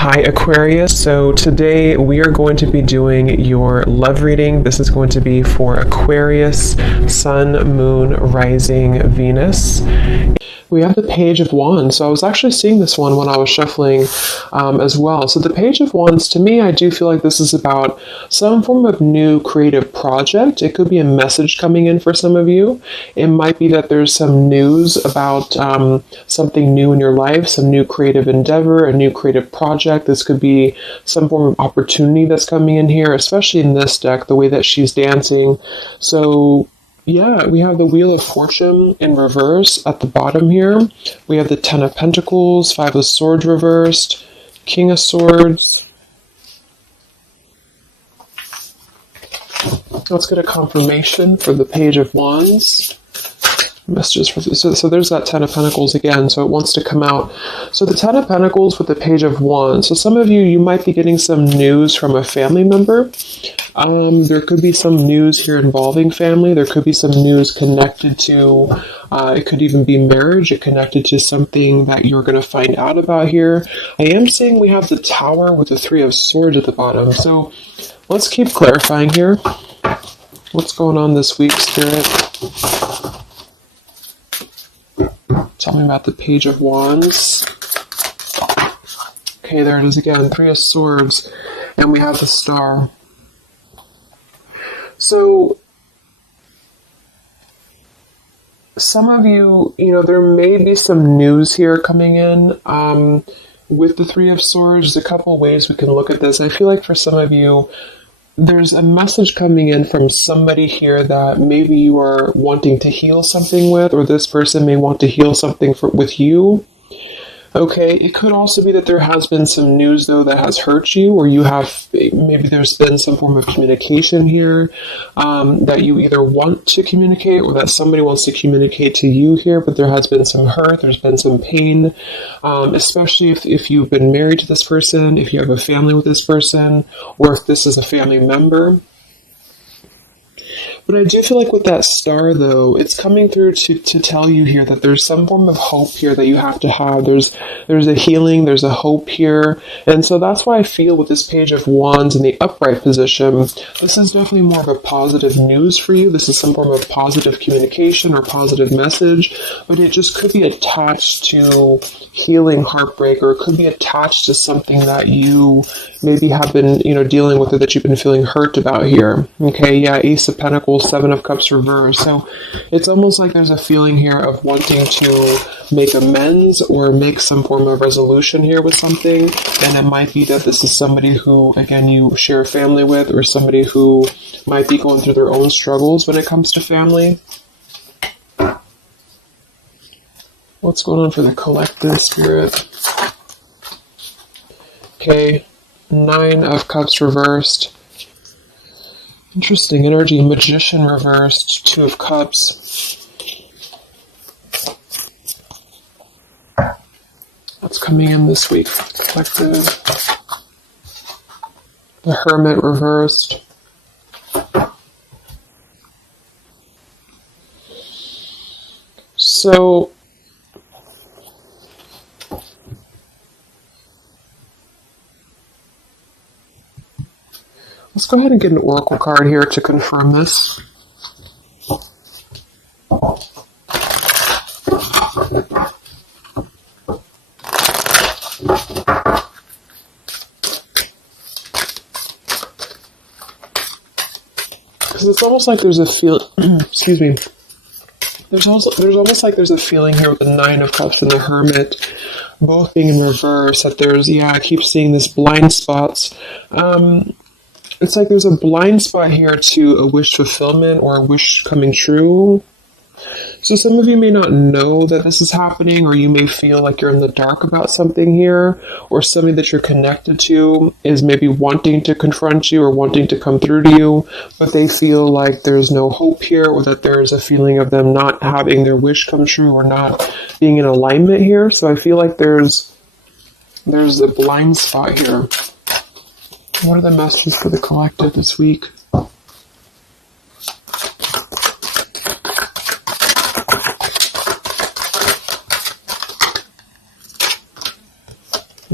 Hi Aquarius, so today we are going to be doing your love reading. This is going to be for Aquarius, Sun, Moon, Rising, Venus. We have the Page of Wands, so I was actually seeing this one when I was shuffling as well. So the Page of Wands, to me, I do feel like this is about some form of new creative project. It could be a message coming in for some of you. It might be that there's some news about something new in your life, some new creative endeavor, a new creative project. This could be some form of opportunity that's coming in here, especially in this deck, the way that she's dancing. So yeah, we have the Wheel of Fortune in reverse at the bottom here. We have the Ten of Pentacles, Five of Swords reversed, King of Swords. Let's get a confirmation for the Page of Wands. Messages for so there's that Ten of Pentacles again, so it wants to come out. So the Ten of Pentacles with the Page of Wands. So some of you might be getting some news from a family member. There could be some news here involving family. There could be some news connected to, it could even be marriage. It connected to something that you're going to find out about here. I am saying we have the Tower with the Three of Swords at the bottom. So let's keep clarifying here. What's going on this week, Spirit? Tell me about the Page of Wands. Okay, there it is again. Three of Swords. And we have the Star. So, some of you, there may be some news here coming in with the Three of Swords. There's a couple ways we can look at this. I feel like for some of you, there's a message coming in from somebody here that maybe you are wanting to heal something with, or this person may want to heal something with you. Okay, it could also be that there has been some news, though, that has hurt you, or maybe there's been some form of communication here that you either want to communicate or that somebody wants to communicate to you here, but there has been some hurt, there's been some pain, especially if you've been married to this person, if you have a family with this person, or if this is a family member. But I do feel like with that Star, though, it's coming through to tell you here that there's some form of hope here that you have to have. There's a healing, there's a hope here. And so that's why I feel with this Page of Wands in the upright position, this is definitely more of a positive news for you. This is some form of positive communication or positive message, but it just could be attached to healing heartbreak, or it could be attached to something that you maybe have been, dealing with, or that you've been feeling hurt about here. Okay, yeah, Ace of Pentacles, Seven of Cups reversed. So it's almost like there's a feeling here of wanting to make amends or make some form of resolution here with something. And it might be that this is somebody who, again, you share a family with, or somebody who might be going through their own struggles when it comes to family. What's going on for the collective, Spirit? Okay, Nine of Cups reversed. Interesting energy. Magician reversed. Two of Cups. What's coming in this week for the collective? The Hermit reversed. So let's go ahead and get an oracle card here to confirm this. Because it's almost like there's a excuse me. There's almost like there's a feeling here with the Nine of Cups and the Hermit both being in reverse, that I keep seeing this blind spots. It's like there's a blind spot here to a wish fulfillment or a wish coming true. So some of you may not know that this is happening, or you may feel like you're in the dark about something here, or somebody that you're connected to is maybe wanting to confront you or wanting to come through to you, but they feel like there's no hope here, or that there's a feeling of them not having their wish come true or not being in alignment here. So I feel like there's a blind spot here. What are the messages for the collective this week?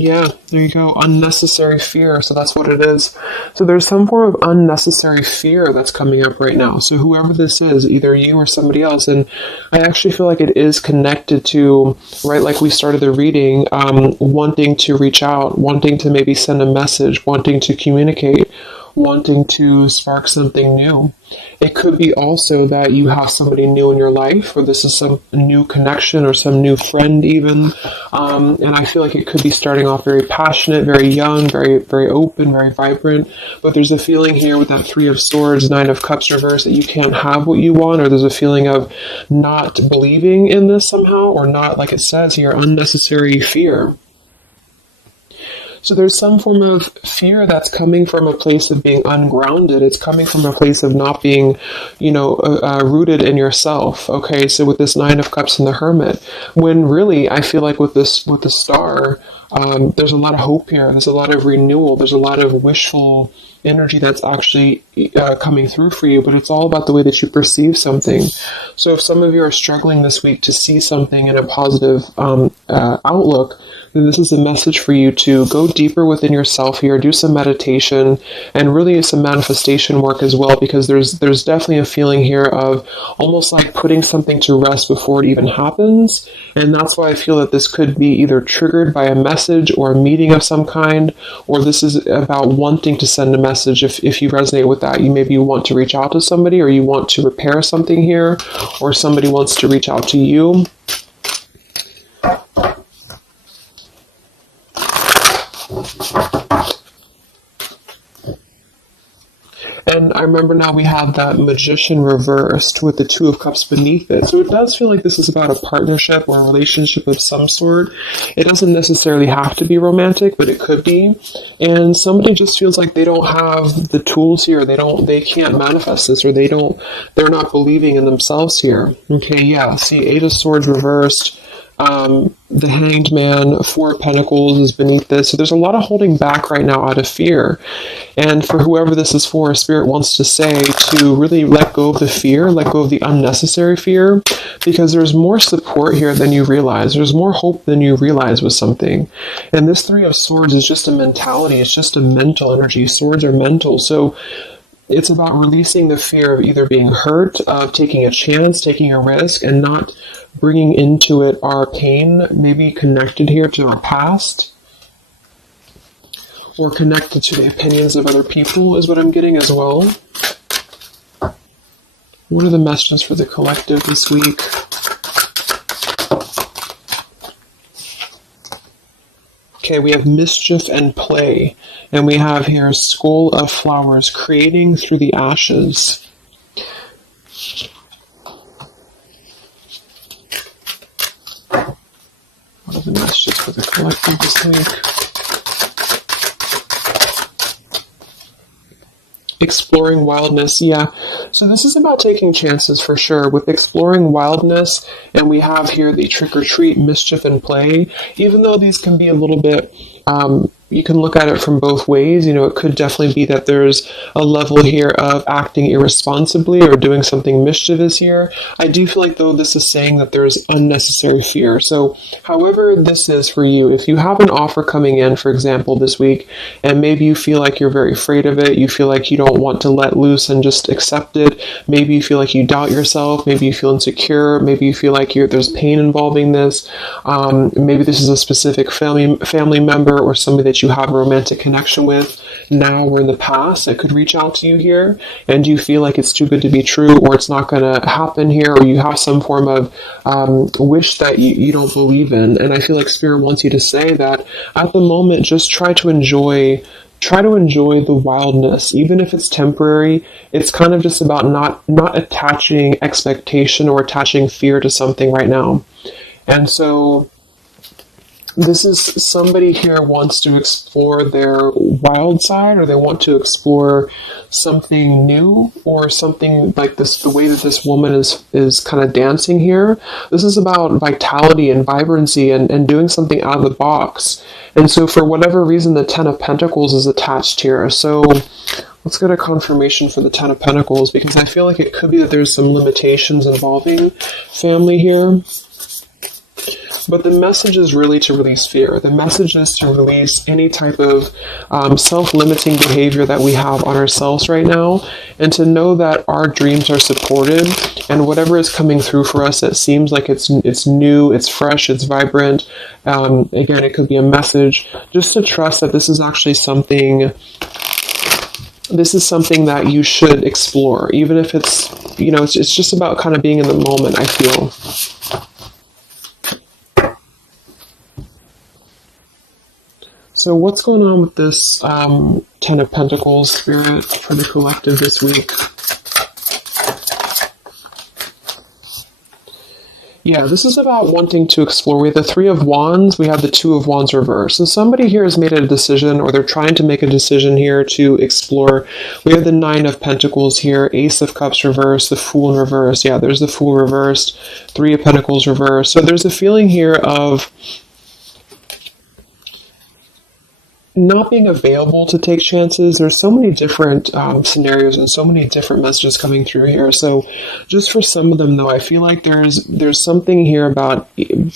Yeah, there you go. Unnecessary fear. So that's what it is. So there's some form of unnecessary fear that's coming up right now. So whoever this is, either you or somebody else, and I actually feel like it is connected to, right, like we started the reading, wanting to reach out, wanting to maybe send a message, wanting to communicate, wanting to spark something new. It could be also that you have somebody new in your life, or this is some new connection or some new friend even. And I feel like it could be starting off very passionate, very young, very, very open, very vibrant. But there's a feeling here with that Three of Swords, Nine of Cups reverse, that you can't have what you want, or there's a feeling of not believing in this somehow, or not, like it says here, unnecessary fear. So there's some form of fear that's coming from a place of being ungrounded. It's coming from a place of not being, rooted in yourself. Okay, so with this Nine of Cups and the Hermit, when really I feel like with the Star, there's a lot of hope here. There's a lot of renewal. There's a lot of wishful energy that's actually coming through for you, but it's all about the way that you perceive something. So if some of you are struggling this week to see something in a positive outlook, then this is a message for you to go deeper within yourself here, do some meditation, and really some manifestation work as well, because there's definitely a feeling here of almost like putting something to rest before it even happens. And that's why I feel that this could be either triggered by a message or a meeting of some kind, or this is about wanting to send a message. If you resonate with that, you want to reach out to somebody, or you want to repair something here, or somebody wants to reach out to you. And I remember now we have that Magician reversed with the Two of Cups beneath it. So it does feel like this is about a partnership or a relationship of some sort. It doesn't necessarily have to be romantic, but it could be. And somebody just feels like they don't have the tools here. They can't manifest this, or they're not believing in themselves here. Okay, yeah. See, Eight of Swords reversed. The Hanged Man, Four of Pentacles is beneath this. So there's a lot of holding back right now out of fear. And for whoever this is for, Spirit wants to say to really let go of the fear, let go of the unnecessary fear, because there's more support here than you realize. There's more hope than you realize with something. And this Three of Swords is just a mentality. It's just a mental energy. Swords are mental. So it's about releasing the fear of either being hurt, of taking a chance, taking a risk, and not bringing into it our pain, maybe connected here to our past, or connected to the opinions of other people is what I'm getting as well. What are the messages for the collective this week? Okay, we have mischief and play, and we have here Skull of Flowers, creating through the ashes. What are the messages for the collective this week? Exploring wildness, yeah. So this is about taking chances for sure with exploring wildness, and we have here the trick or treat, mischief and play. Even though these can be a little bit, you can look at it from both ways. It could definitely be that there's a level here of acting irresponsibly or doing something mischievous here. I do feel like, though, this is saying that there's unnecessary fear. So however this is for you, if you have an offer coming in, for example, this week, and maybe you feel like you're very afraid of it, you feel like you don't want to let loose and just accept it, maybe you feel like you doubt yourself, maybe you feel insecure, maybe you feel like there's pain involving this, maybe this is a specific family member or somebody that you have a romantic connection with now or in the past that could reach out to you here, and you feel like it's too good to be true, or it's not going to happen here, or you have some form of wish that you don't believe in. And I feel like Spirit wants you to say that at the moment, just try to enjoy the wildness, even if it's temporary. It's kind of just about not attaching expectation or attaching fear to something right now. And so this is somebody here wants to explore their wild side, or they want to explore something new, or something like this, the way that this woman is kind of dancing here. This is about vitality and vibrancy and doing something out of the box. And so for whatever reason, the Ten of Pentacles is attached here. So let's get a confirmation for the Ten of Pentacles, because I feel like it could be that there's some limitations involving family here. But the message is really to release fear. The message is to release any type of self-limiting behavior that we have on ourselves right now, and to know that our dreams are supported, and whatever is coming through for us that seems like it's new, it's fresh, it's vibrant. Again, it could be a message. Just to trust that this is actually something. This is something that you should explore, even if it's, it's just about kind of being in the moment, I feel. So what's going on with this Ten of Pentacles spirit for the collective this week? Yeah, this is about wanting to explore. We have the Three of Wands, we have the Two of Wands reverse. So somebody here has made a decision, or they're trying to make a decision here to explore. We have the Nine of Pentacles here, Ace of Cups reverse, the Fool in reverse. Yeah, there's the Fool reversed, Three of Pentacles reverse. So there's a feeling here of not being available to take chances. There's so many different scenarios and so many different messages coming through here. So just for some of them, though, I feel like there's something here about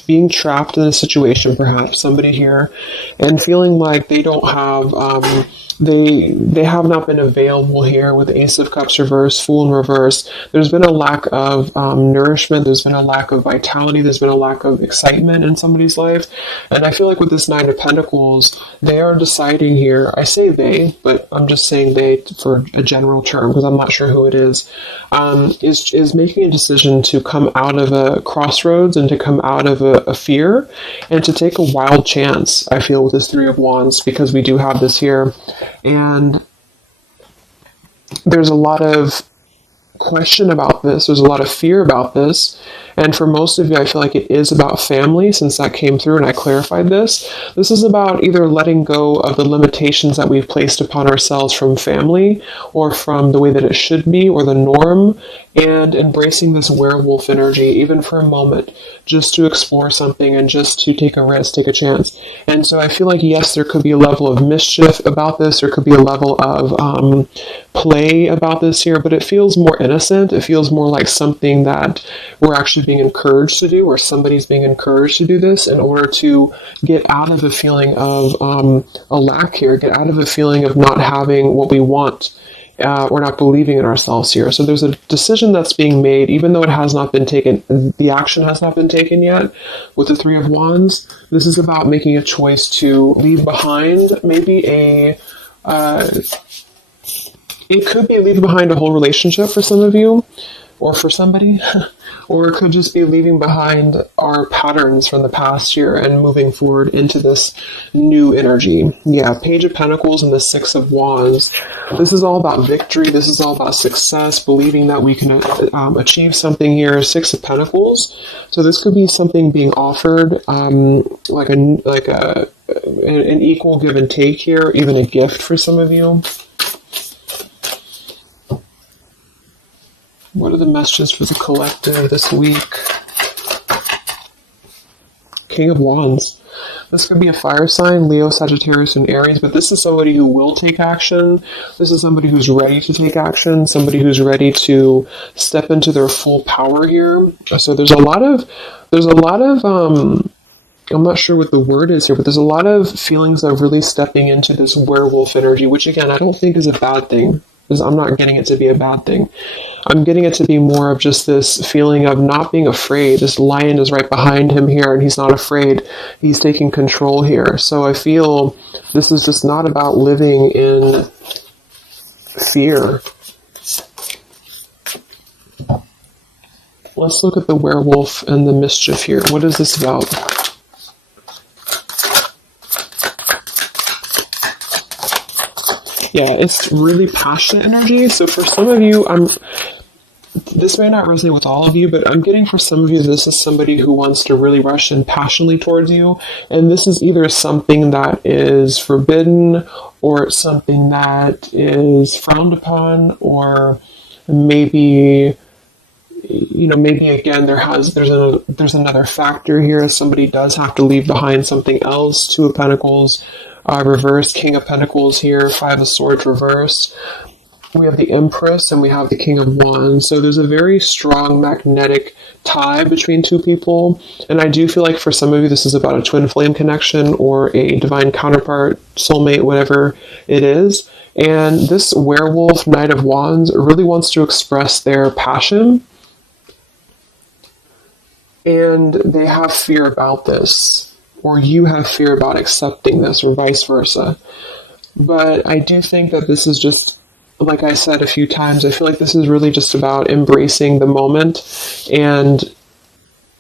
being trapped in a situation, perhaps somebody here, and feeling like they don't have they have not been available here with Ace of Cups reverse, Fool in reverse. There's been a lack of nourishment. There's been a lack of vitality. There's been a lack of excitement in somebody's life. And I feel like with this Nine of Pentacles, they are deciding here, I say they, but I'm just saying they for a general term because I'm not sure who it is making a decision to come out of a crossroads and to come out of a fear and to take a wild chance, I feel, with this Three of Wands, because we do have this here. And there's a lot of question about this. There's a lot of fear about this. And for most of you, I feel like it is about family, since that came through and I clarified this. This is about either letting go of the limitations that we've placed upon ourselves from family or from the way that it should be or the norm, and embracing this werewolf energy, even for a moment, just to explore something and just to take a risk, take a chance. And so I feel like, yes, there could be a level of mischief about this. There could be a level of play about this here, but it feels more innocent. It feels more like something that we're actually being encouraged to do, or somebody's being encouraged to do this in order to get out of a feeling of a lack here, get out of a feeling of not having what we want. Or not believing in ourselves here. So there's a decision that's being made, even though it has not been taken, the action has not been taken yet. With the Three of Wands, this is about making a choice to leave behind maybe it could be leaving behind a whole relationship for some of you, or for somebody, or it could just be leaving behind our patterns from the past year and moving forward into this new energy. Yeah, Page of Pentacles and the Six of Wands. This is all about victory. This is all about success, believing that we can achieve something here. Six of Pentacles. So this could be something being offered, like an equal give and take here, even a gift for some of you. What are the messages for the collective this week? King of Wands. This could be a fire sign, Leo, Sagittarius, and Aries, but this is somebody who will take action. This is somebody who's ready to take action, somebody who's ready to step into their full power here. So there's a lot of, I'm not sure what the word is here, but there's a lot of feelings of really stepping into this werewolf energy, which again, I don't think is a bad thing. I'm not getting it to be a bad thing. I'm getting it to be more of just this feeling of not being afraid. This lion is right behind him here, and he's not afraid. He's taking control here. So I feel this is just not about living in fear. Let's look at the werewolf and the mischief here. What is this about? Yeah, it's really passionate energy. So for some of you, this may not resonate with all of you, but I'm getting for some of you, this is somebody who wants to really rush in passionately towards you. And this is either something that is forbidden, or it's something that is frowned upon, or maybe, maybe again, there's another factor here. Somebody does have to leave behind something else. Two of Pentacles. Reverse, King of Pentacles here, Five of Swords reversed. we have the Empress and we have the King of Wands. So there's a very strong magnetic tie between two people. And I do feel like for some of you, this is about a twin flame connection or a divine counterpart, soulmate, whatever it is. And this werewolf, Knight of Wands, really wants to express their passion. And they have fear about this, or you have fear about accepting this, or vice versa. But I do think that this is just, like I said a few times, I feel like this is really just about embracing the moment, and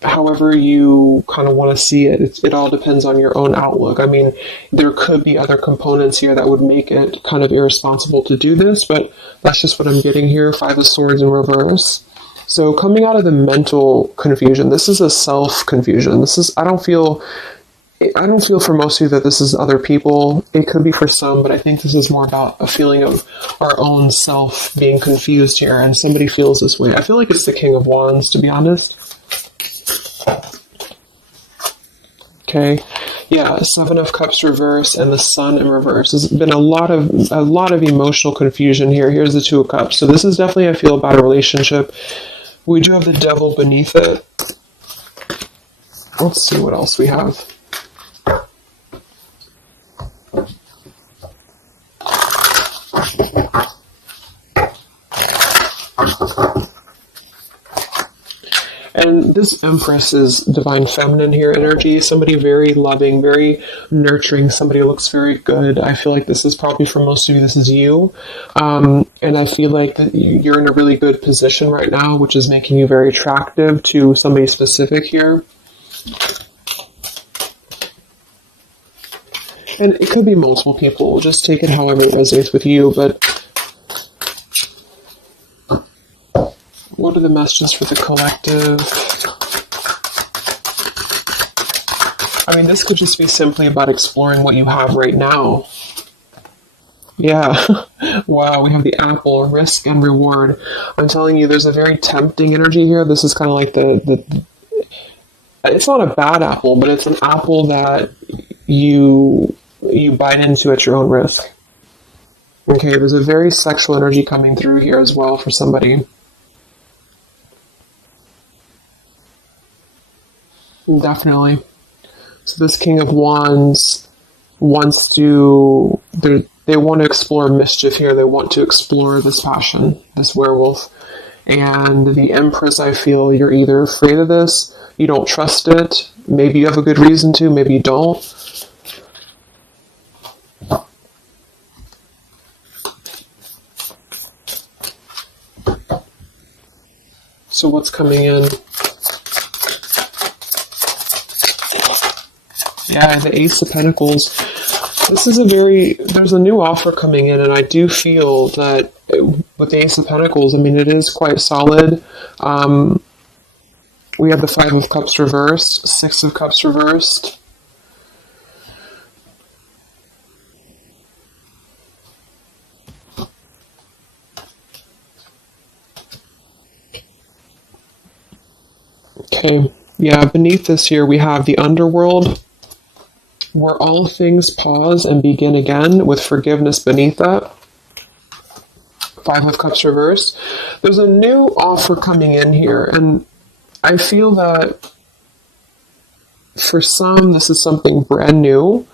however you kind of want to see it, it all depends on your own outlook. I mean, there could be other components here that would make it kind of irresponsible to do this, but that's just what I'm getting here. Five of Swords in reverse. So coming out of the mental confusion, this is a self-confusion. I don't feel for most of you that this is other people. It could be for some, but I think this is more about a feeling of our own self being confused here, and somebody feels this way. I feel like it's the King of Wands, to be honest. Okay. Yeah, Seven of Cups reverse and the Sun in reverse. There's been a lot of emotional confusion here. Here's the Two of Cups. So this is definitely, I feel, about a relationship. We do have the Devil beneath it. Let's see what else we have. And this Empress is divine feminine here energy. Somebody very loving, very nurturing. Somebody who looks very good. I feel like this is probably for most of you, this is you. And I feel like that you're in a really good position right now, which is making you very attractive to somebody specific here. And it could be multiple people. Just take it however it resonates with you. But what are the messages for the collective? I mean, this could just be simply about exploring what you have right now. Yeah. Wow, we have the apple, risk and reward. I'm telling you, there's a very tempting energy here. This is kind of like the it's not a bad apple, but it's an apple that you bite into at your own risk. Okay, there's a very sexual energy coming through here as well for somebody. Definitely. So this King of Wands wants to, they want to explore mischief here. They want to explore this passion, this werewolf. And the Empress, I feel you're either afraid of this, you don't trust it, maybe you have a good reason to, maybe you don't. So what's coming in? Yeah, the Ace of Pentacles. This is there's a new offer coming in, and I do feel that with the Ace of Pentacles, I mean, it is quite solid. We have the Five of Cups reversed, Six of Cups reversed. Okay, yeah, beneath this here we have the Underworld, where all things pause and begin again, with forgiveness beneath that. Five of Cups reversed. There's a new offer coming in here, and I feel that for some, this is something brand new,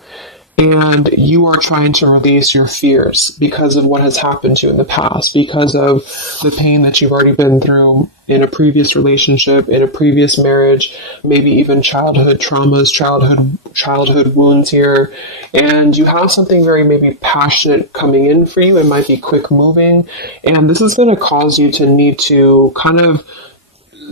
and you are trying to release your fears because of what has happened to you in the past, because of the pain that you've already been through in a previous relationship, in a previous marriage, maybe even childhood traumas, childhood wounds here. And you have something very maybe passionate coming in for you. It might be quick moving. And this is going to cause you to need to kind of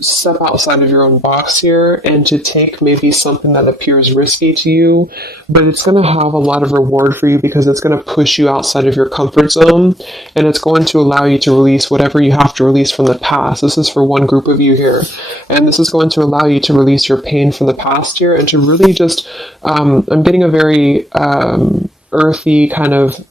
step outside of your own box here and to take maybe something that appears risky to you, but it's going to have a lot of reward for you because it's going to push you outside of your comfort zone, and it's going to allow you to release whatever you have to release from the past. This is for one group of you here, and this is going to allow you to release your pain from the past here and to really just I'm getting a very earthy kind of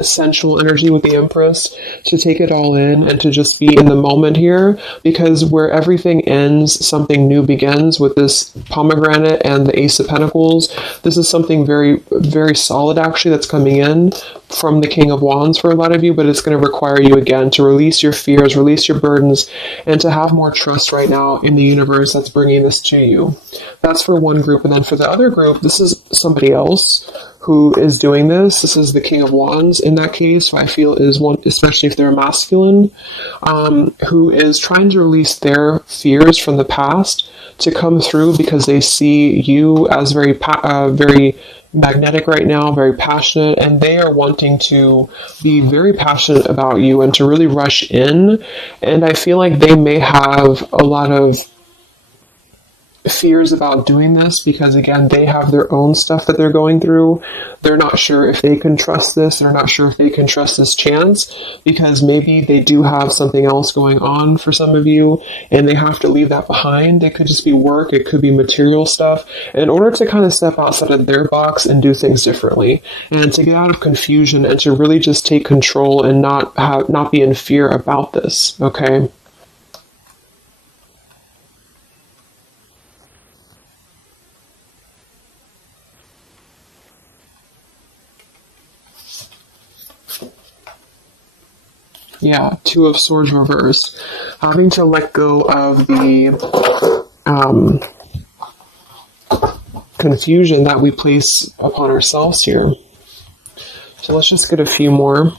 sensual energy with the Empress, to take it all in and to just be in the moment here, because where everything ends, something new begins with this pomegranate and the Ace of Pentacles. This is something very, very solid actually that's coming in from the King of Wands for a lot of you, but it's going to require you again to release your fears, release your burdens, and to have more trust right now in the universe that's bringing this to you. That's for one group. And then for the other group, this is somebody else who is doing this. This is the King of Wands in that case, who I feel is one, especially if they're masculine, who is trying to release their fears from the past to come through, because they see you as very magnetic right now, very passionate, and they are wanting to be very passionate about you and to really rush in. And I feel like they may have a lot of fears about doing this, because again, they have their own stuff that they're going through. They're not sure if they can trust this. They're not sure if they can trust this chance, because maybe they do have something else going on for some of you, and they have to leave that behind. It could just be work. It could be material stuff, in order to kind of step outside of their box and do things differently, and to get out of confusion and to really just take control and not be in fear about this. Okay. Yeah, Two of Swords reversed. Having to let go of the confusion that we place upon ourselves here. So let's just get a few more.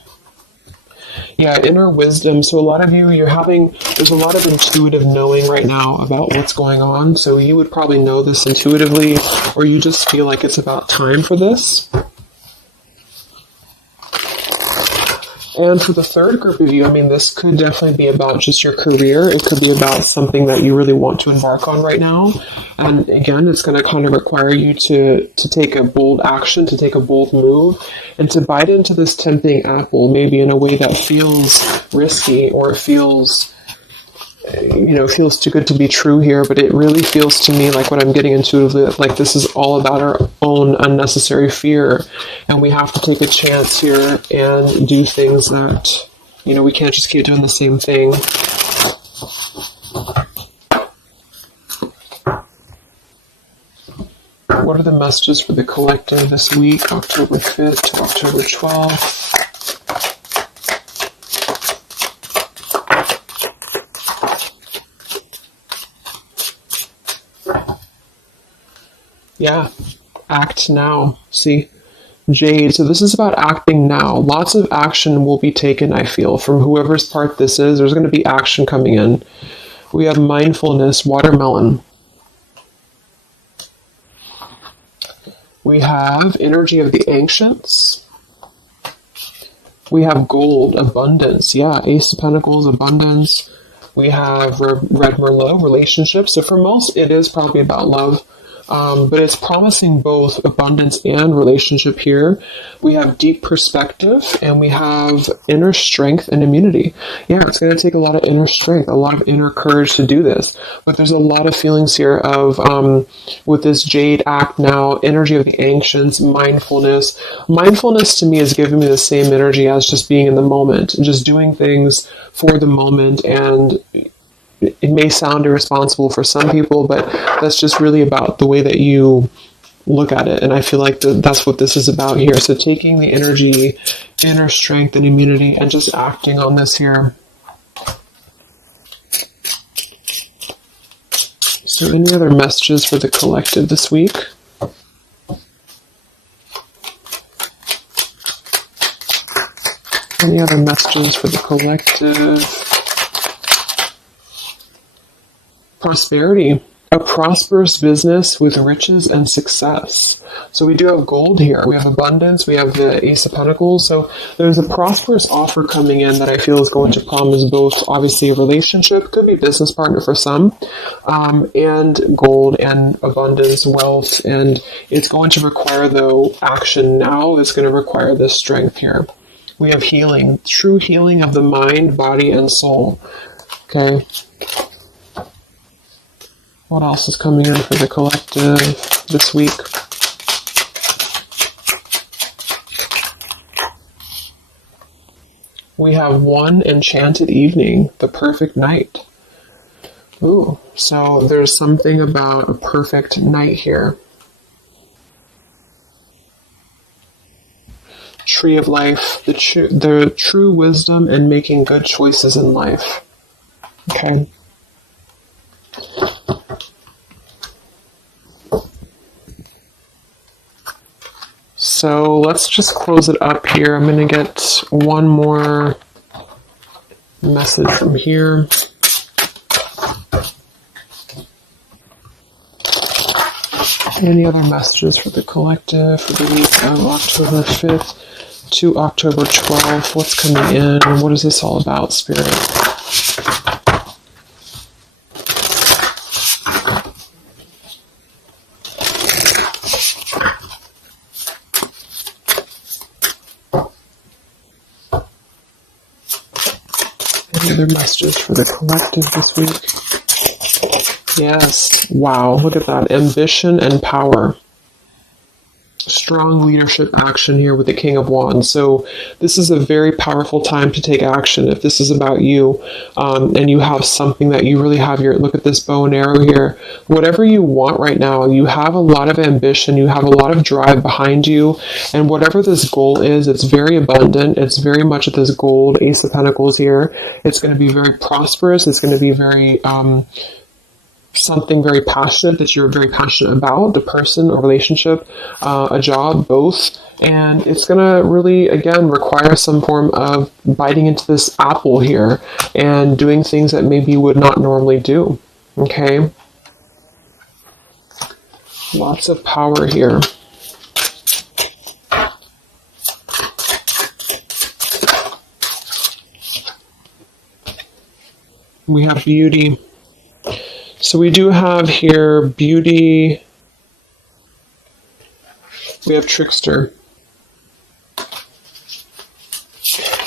Yeah, inner wisdom. So a lot of you, there's a lot of intuitive knowing right now about what's going on. So you would probably know this intuitively, or you just feel like it's about time for this. And for the third group of you, I mean, this could definitely be about just your career. It could be about something that you really want to embark on right now. And again, it's going to kind of require you to take a bold action, to take a bold move, and to bite into this tempting apple, maybe in a way that feels risky, or feels too good to be true here, but it really feels to me like what I'm getting intuitively, like this is all about our own unnecessary fear, and we have to take a chance here and do things that, we can't just keep doing the same thing. What are the messages for the collective this week, October 5th to October 12th? Yeah, act now. See, Jade. So this is about acting now. Lots of action will be taken, I feel, from whoever's part this is. There's going to be action coming in. We have mindfulness, watermelon. We have energy of the ancients. We have gold, abundance. Yeah, Ace of Pentacles, abundance. We have Red Merlot, relationships. So for most, it is probably about love. But it's promising both abundance and relationship here. We have deep perspective, and we have inner strength and immunity. Yeah, it's going to take a lot of inner strength, a lot of inner courage to do this. But there's a lot of feelings here of, with this Jade, act now, energy of the ancients, mindfulness. Mindfulness to me is giving me the same energy as just being in the moment, just doing things for the moment. And it may sound irresponsible for some people, but that's just really about the way that you look at it. And I feel like that's what this is about here. So taking the energy, inner strength and immunity, and just acting on this here. So any other messages for the collective this week? Any other messages for the collective? Prosperity, a prosperous business with riches and success. So we do have gold here. We have abundance. We have the Ace of Pentacles. So there's a prosperous offer coming in that I feel is going to promise both, obviously, a relationship, could be business partner for some, and gold and abundance, wealth. And it's going to require, though, action now. It's going to require this strength here. We have healing, true healing of the mind, body, and soul. Okay. What else is coming in for the collective this week? We have one enchanted evening, the perfect night. Ooh, so there's something about a perfect night here. Tree of life, the true wisdom and making good choices in life. Okay. So let's just close it up here. I'm going to get one more message from here. Any other messages for the collective for the week of October 5th to October 12th? What's coming in? What is this all about, Spirit? Any other messages for the collective this week? Yes. Wow, look at that. Ambition and power. Strong leadership action here with the King of Wands. So this is a very powerful time to take action. If this is about you, and you have something that you really have your, look at this bow and arrow here. Whatever you want right now, you have a lot of ambition, you have a lot of drive behind you, and whatever this goal is, it's very abundant. It's very much at this gold, Ace of Pentacles here. It's going to be very prosperous. It's going to be very, something very passionate that you're very passionate about, the person, a relationship, a job, both. And it's going to really, again, require some form of biting into this apple here and doing things that maybe you would not normally do. Okay? Lots of power here. We have beauty. So we do have here beauty. We have trickster.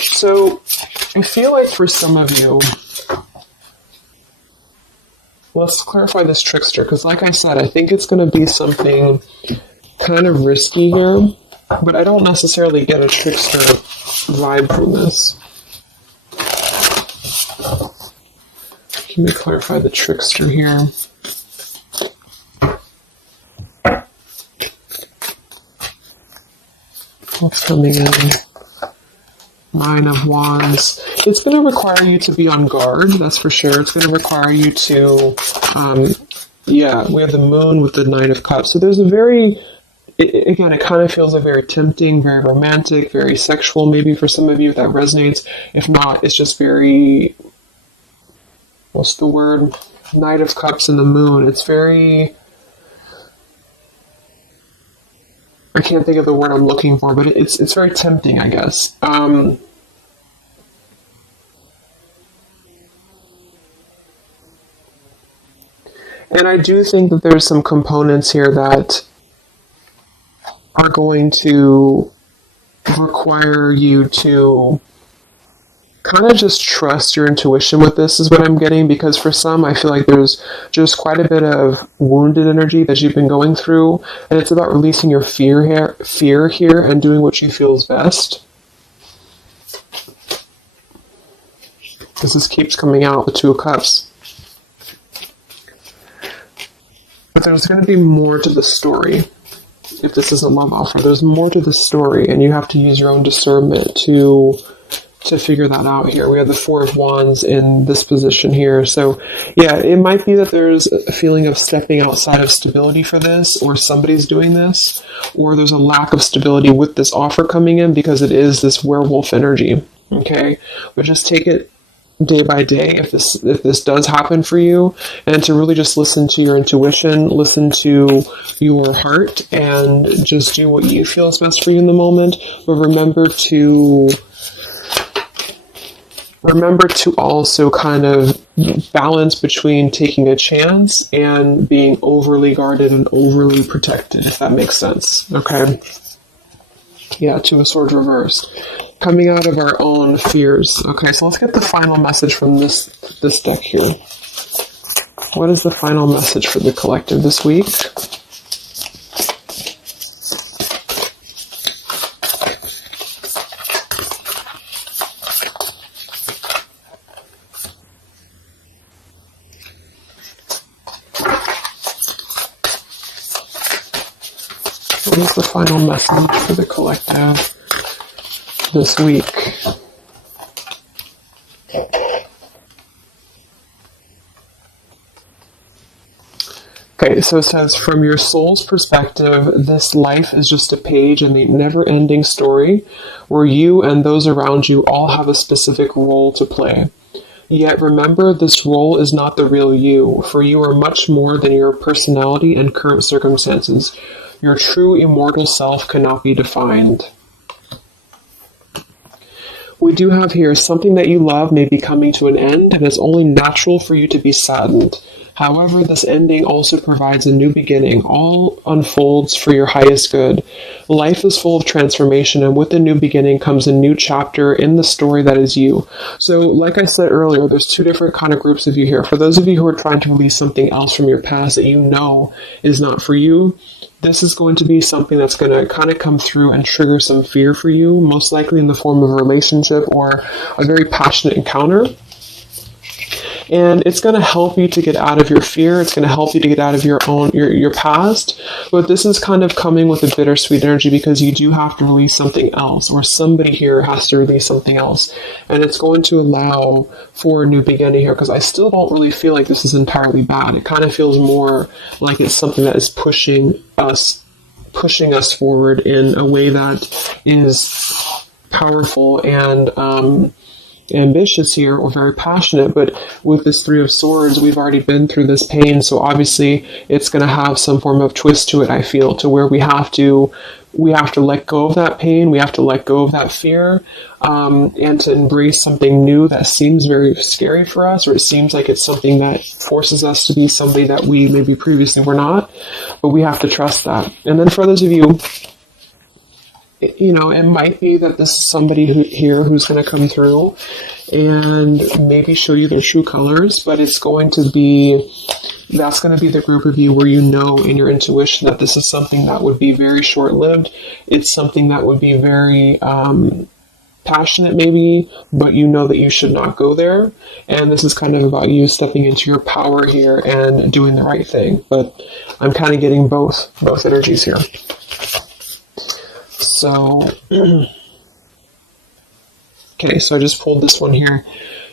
So I feel like for some of you, let's clarify this trickster, because like I said, I think it's going to be something kind of risky here, but I don't necessarily get a trickster vibe from this. Let me clarify the trickster here. What's coming in? Nine of Wands. It's going to require you to be on guard, that's for sure. It's going to require you to, we have the Moon with the Nine of Cups. So there's a very, again, it kind of feels like very tempting, very romantic, very sexual, maybe for some of you if that resonates. If not, it's just very, what's the word? Knight of Cups and the Moon. It's very, I can't think of the word I'm looking for, but it's very tempting, I guess. And I do think that there's some components here that are going to require you to kind of just trust your intuition with this, is what I'm getting, because for some, I feel like there's just quite a bit of wounded energy that you've been going through, and it's about releasing your fear here and doing what you feel is best. This keeps coming out, the Two of Cups. But there's going to be more to the story. If this is a love offer, there's more to the story, and you have to use your own discernment to figure that out here. We have the Four of Wands in this position here. So, yeah, it might be that there's a feeling of stepping outside of stability for this, or somebody's doing this, or there's a lack of stability with this offer coming in because it is this werewolf energy. Okay? But just take it day by day if this does happen for you, and to really just listen to your intuition, listen to your heart, and just do what you feel is best for you in the moment. But remember to also kind of balance between taking a chance and being overly guarded and overly protected, if that makes sense. Okay? Yeah, Two of Swords reverse. Coming out of our own fears. Okay, so let's get the final message from this deck here. What is the final message for the collective this week? what is the final message for the collective this week? Okay, so it says, from your soul's perspective, this life is just a page in the never-ending story where you and those around you all have a specific role to play. Yet remember, this role is not the real you, for you are much more than your personality and current circumstances. Your true immortal self cannot be defined. We do have here, something that you love may be coming to an end, and it's only natural for you to be saddened. However, this ending also provides a new beginning. All unfolds for your highest good. Life is full of transformation, and with the new beginning comes a new chapter in the story that is you. So, like I said earlier, there's two different kind of groups of you here. For those of you who are trying to release something else from your past that you know is not for you, this is going to be something that's going to kind of come through and trigger some fear for you, most likely in the form of a relationship or a very passionate encounter. And it's going to help you to get out of your fear. It's going to help you to get out of your past. But this is kind of coming with a bittersweet energy because you do have to release something else, or somebody here has to release something else. And it's going to allow for a new beginning here, because I still don't really feel like this is entirely bad. It kind of feels more like it's something that is pushing us forward in a way that is powerful and ambitious here, or very passionate. But with this Three of Swords, we've already been through this pain, so obviously it's going to have some form of twist to it, I feel, to where we have to let go of that pain, we have to let go of that fear, and to embrace something new that seems very scary for us, or it seems like it's something that forces us to be somebody that we maybe previously were not, but we have to trust that. And then for those of you, you know, it might be that this is somebody who's going to come through and maybe show you their true colors, but that's going to be the group of you where you know in your intuition that this is something that would be very short-lived. It's something that would be very passionate maybe, but you know that you should not go there. And this is kind of about you stepping into your power here and doing the right thing. But I'm kind of getting both energies here. So, okay, so I just pulled this one here.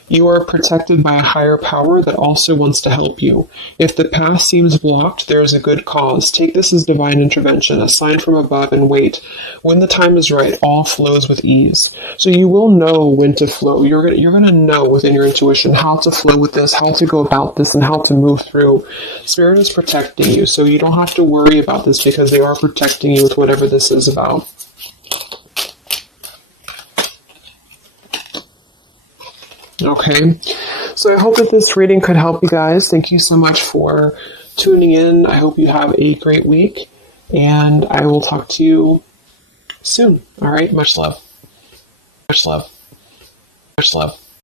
You are protected by a higher power that also wants to help you. If the path seems blocked, there is a good cause. Take this as divine intervention, a sign from above, and wait. When the time is right, all flows with ease. So you will know when to flow. You're going to know within your intuition how to flow with this, how to go about this, and how to move through. Spirit is protecting you, so you don't have to worry about this because they are protecting you with whatever this is about. Okay, so I hope that this reading could help you guys. Thank you so much for tuning in. I hope you have a great week, and I will talk to you soon. All right, much love. Much love. Much love.